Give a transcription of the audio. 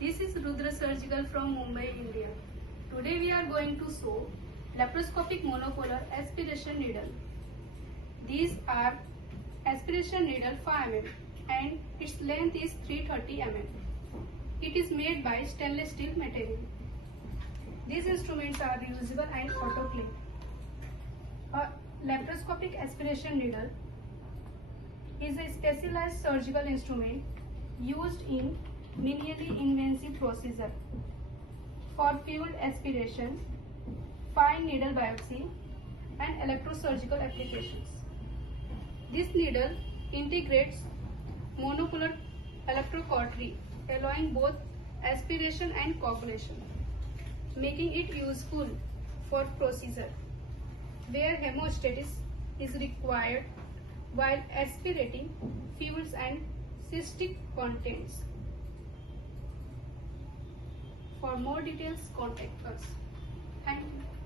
This is Rudra Surgical from Mumbai, India. Today we are going to show laparoscopic monopolar aspiration needle. These are aspiration needle 5 mm and its length is 330 mm. It is made by stainless steel material. These instruments are reusable and autoclave. A laparoscopic aspiration needle is a specialized surgical instrument used in minimally invasive procedure for field aspiration, fine needle biopsy, and electrosurgical applications. This needle integrates monopolar electrocautery, allowing both aspiration and coagulation, making it useful for procedure where hemostasis is required while aspirating fluids and cystic contents. For more details, contact us. Thank you.